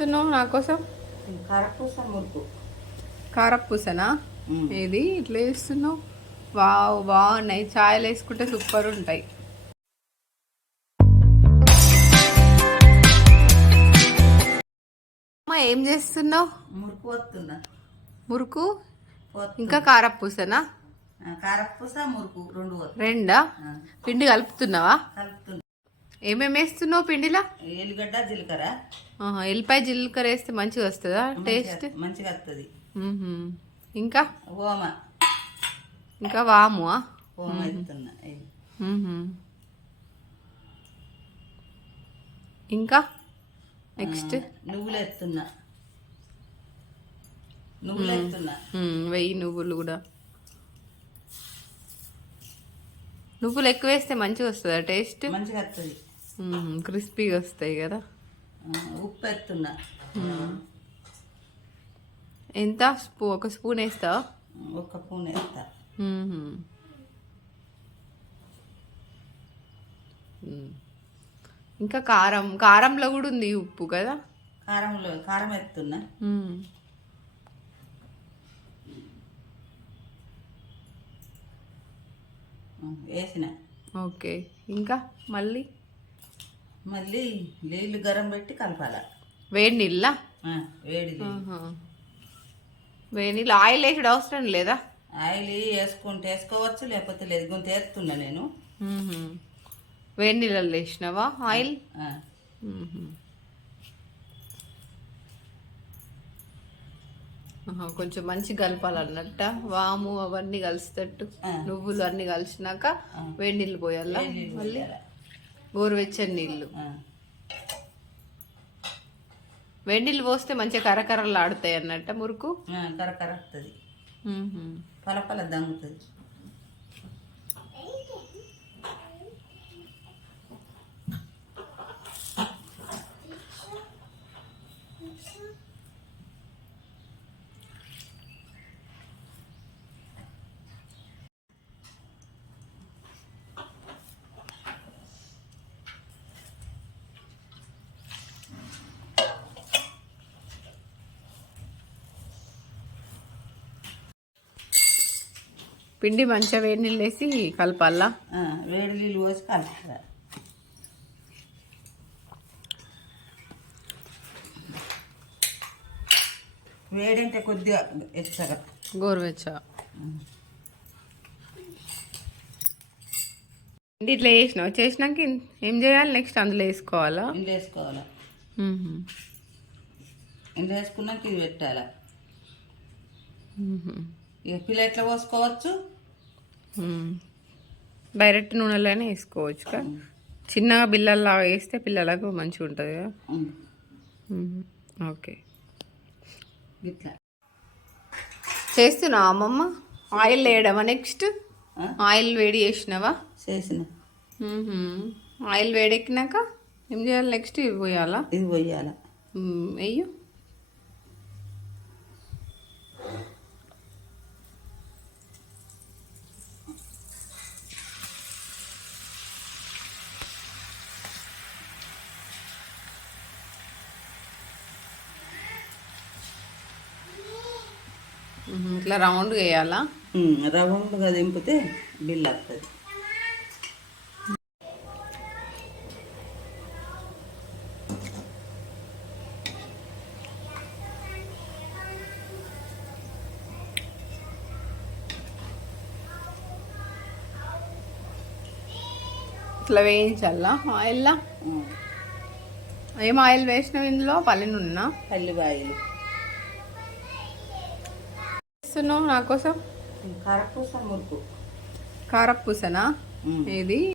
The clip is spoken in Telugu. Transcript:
చేస్తున్నావు నా కోసం? కారపూస మురుకు కారపూసనా. ఏది? ఇట్లా చేస్తున్నావు? వావ్ బాగున్నాయి ఛాయలు వేసుకుంటే సూపర్ ఉంటాయి. అమ్మా ఏం చేస్తున్నావు? మురుకు వస్తున్నా మురుకు? ఇంకా కారపూసనా? కారపూస మురుకు రెండు రెండా? పిండి కలుపుతున్నావా? కలుపుతున్నా. ఏమేమి వేస్తున్నావు పిండిలా? ఎల్లిగడ్డ జీలకర్ర. ఎల్లిపాయ జీలకర్ర వేస్తే మంచిగా వస్తుందా? టేస్ట్? మంచిగా- వస్తుంది. ఇంకా? ఓమ. ఇంకా వాము ఓమ ఇంకా? నెక్స్ట్? నువ్వులు ఎత్తున్నా. నువ్వులు ఎత్తున్నా. వెయ్యి నువ్వులు కూడా. నువ్వులు ఎక్కువ వేస్తే మంచిగా వస్తుందా టేస్ట్? మంచిగా వస్తుంది. క్రిస్పీగా వస్తాయి కదా. ఉప్పు ఎత్తున్నా ఎంత? స్పూ ఒక స్పూన్ వేస్తావా ఒక్క పూన ఎత్తా మ్మ్హ్మ్. మ్మ్. ఇంకా కారం కారంలో కూడా ఉంది ఉప్పు కదా? కారంలో కారం ఎత్తున్నా. వేసిన. ఓకే ఇంకా మళ్ళీ? మళ్ళీ నీళ్ళు గరం పెట్టి కలపాల. వేడి నీళ్ళ? వేడి. వేడి నీళ్ళు. ఆయిల్ వేసుడు అవసరం లేదా? ఆయిల్ వేసుకుంటే వేసుకోవచ్చు లేకపోతే లేదు. గుంత వేస్తున్నా నేను. వేడి నీళ్ళల్లో వేసినావా ఆయిల్? కొంచెం మంచి కలపాలన్నట్ట. వాము అవన్నీ కలిసేటట్టు. నువ్వులు అన్ని కలిసినాక వేడి నీళ్ళు పోయాలా మళ్ళీ? పోయాల. గోరువెచ్చని నీళ్ళు. ఆ, వేడి నీళ్ళు పోస్తే మంచిగా కరకరలు ఆడుతాయి అన్నట్ట మురుకు? కరకర. పలపల దంగుతుంది. పిండి మంచిగా వేడి నీళ్ళు వేసి కలపాలా? వేడి నీళ్ళు పోసి కలుపుతా. వేడంటే కొద్దిగా ఎచ్చగా. గోరువెచ్చ పిండి ఇట్లా వేసినావు చేసినాక ఏం చేయాలి? నెక్స్ట్ అందులో వేసుకోవాలా? వేసుకోవాలి. ఇంట్లో వేసుకున్నాక ఇది పెట్టాలి. ఇక పోసుకోవచ్చు. డైరెక్ట్ నూనెలోనే వేసుకోవచ్చు చిన్నగా బిల్లల్లా వేస్తే పిల్లలకు మంచిగా ఉంటుంది కదా. ఓకే. ఇట్లా. చేస్తున్నావా అమ్మమ్మ? Oil వేయడమా next? ఆయిల్ వేడి చేసినావా? చేసిన. ఆయిల్ వేడెక్కినాక ఏం చేయాలి నెక్స్ట్? ఇవి పోయాలా? ఇది పోయాలి. వెయ్యు ఇట్లా రౌండ్ వేయాలా? రౌండ్గా దింపితే బిల్ వస్తుంది ఇట్లా వేయించాలా? ఆయిల్లా? ఏం ఆయిల్ వేసినావు ఇందులో? పల్లి నున్నా పల్లిబాయిలు వేస్తున్నావు నా కోసం? కారపూస మురుకు. కారపూసనా. ఇది